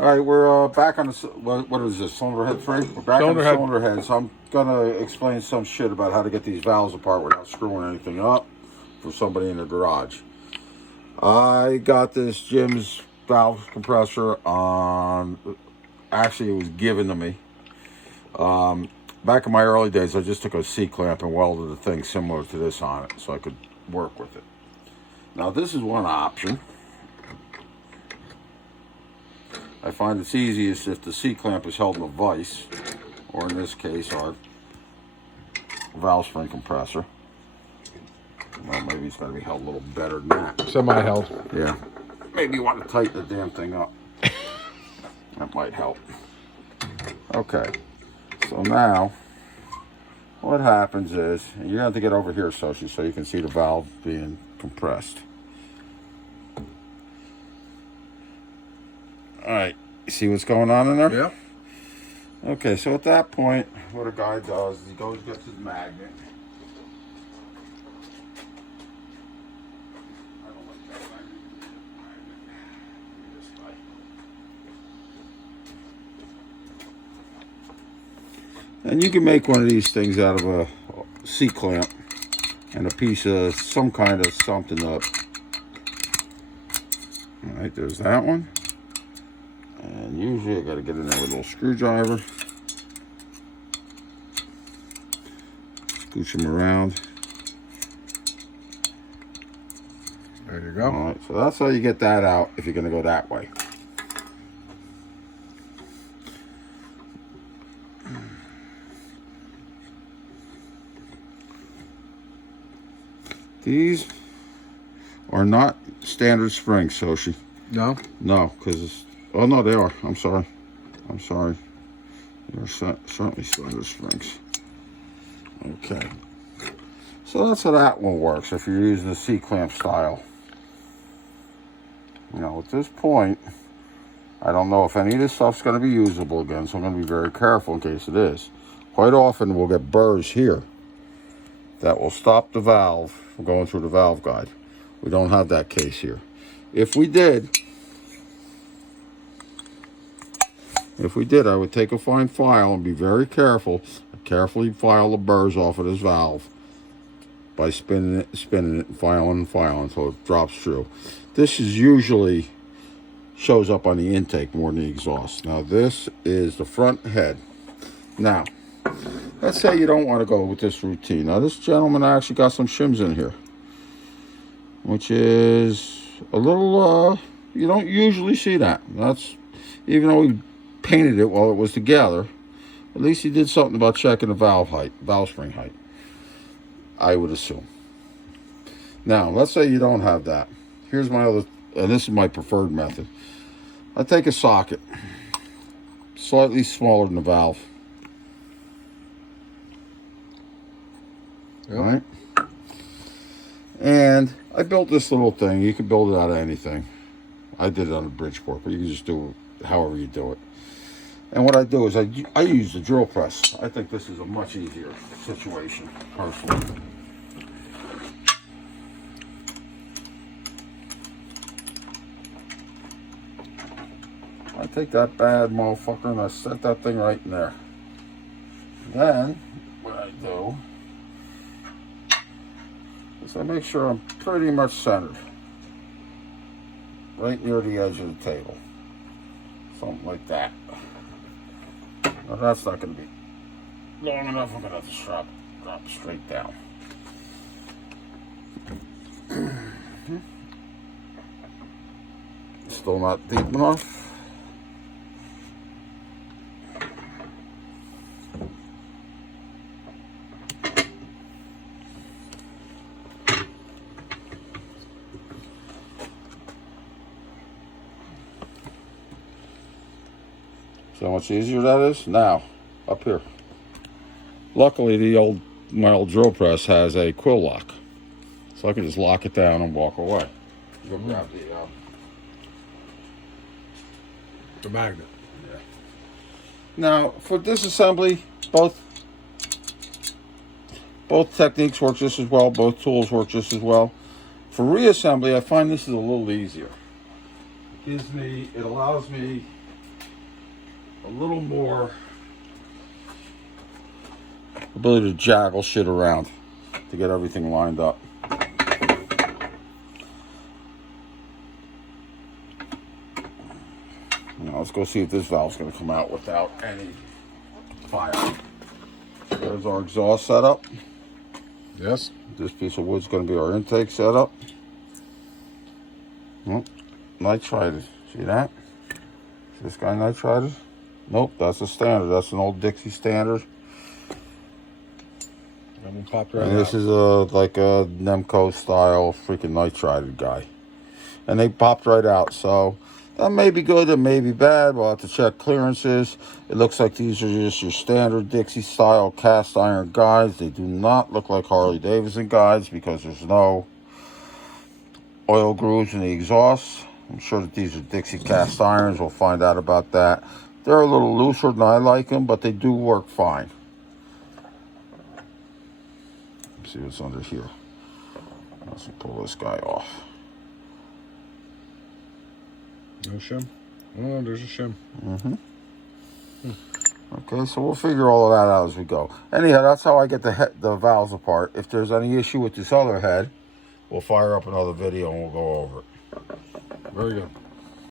All right, we're back on the, what is this, cylinder head 3? We're back on the cylinder head, so I'm going to explain some shit about how to get these valves apart without screwing anything up for somebody in the garage. I got this Jim's valve compressor on, actually it was given to me. Back in my early days, I just took a C-clamp and welded a thing similar to this on it so I could work with it. Now this is one option. I find it's easiest if the C-clamp is held in a vise, or in this case, our valve spring compressor. Well, maybe it's got to be held a little better than that. Semi-held. Yeah. Maybe you want to tighten the damn thing up. That might help. Okay. So now, what happens is, you're going to have to get over here, Soshi, so you can see the valve being compressed. All right, you see what's going on in there? Yeah. Okay, so at that point, what a guy does is he goes and gets his magnet. I don't like that magnet. And you can make one of these things out of a C-clamp and a piece of some kind of something up. All right, there's that one. And usually I got to get in there with a little screwdriver. Scooch them around. There you go. All right, so that's how you get that out if you're going to go that way. These are not standard springs, Soshi. No? No, because oh no, they are. I'm sorry. They're certainly standard springs. Okay. So that's how that one works if you're using the C-clamp style. You know, at this point, I don't know if any of this stuff's going to be usable again, so I'm going to be very careful in case it is. Quite often we'll get burrs here that will stop the valve from going through the valve guide. We don't have that case here. If we did, I would take a fine file and be very careful, carefully file the burrs off of this valve by spinning it, and filing until it drops through. This is usually shows up on the intake more than the exhaust. Now this is the front head. Now, let's say you don't want to go with this routine. Now this gentleman actually got some shims in here, which is a little, you don't usually see that. That's, even though he painted it while it was together, at least he did something about checking the valve height, valve spring height, I would assume. Now, let's say you don't have that. Here's my other, and this is my preferred method. I take a socket, slightly smaller than the valve. Yep. All right? And I built this little thing. You can build it out of anything. I did it on a Bridgeport, but you can just do it however you do it. And what I do is I use the drill press. I think this is a much easier situation, personally. I take that bad motherfucker and I set that thing right in there. Then, what I do is I make sure I'm pretty much centered. Right near the edge of the table. Something like that. Now that's not going to be long enough. I'm going to have to drop it straight down. Still not deep enough. See how much easier that is? Now, up here. Luckily, my old drill press has a quill lock. So I can just lock it down and walk away. Go grab the magnet. Yeah. Now, for disassembly, both techniques work just as well. Both tools work just as well. For reassembly, I find this is a little easier. It allows me a little more ability to jaggle shit around to get everything lined up. Now let's go see if this valve's going to come out without any fire. There's our exhaust setup. Yes. This piece of wood's going to be our intake setup. Oh, nitrited. See that? Is this guy nitrited? Nope, that's a standard. That's an old Dixie standard. That one popped right And out. this is like a Nemco style freaking nitrited guy. And they popped right out. So that may be good, it may be bad. We'll have to check clearances. It looks like these are just your standard Dixie style cast iron guides. They do not look like Harley Davidson guides because there's no oil grooves in the exhaust. I'm sure that these are Dixie cast irons. We'll find out about that. They're a little looser than I like them, but they do work fine. Let's see what's under here. Let's pull this guy off. No shim? Oh, there's a shim. Okay, so we'll figure all of that out as we go. Anyhow, that's how I get the valves apart. If there's any issue with this other head, we'll fire up another video and we'll go over it. Very good.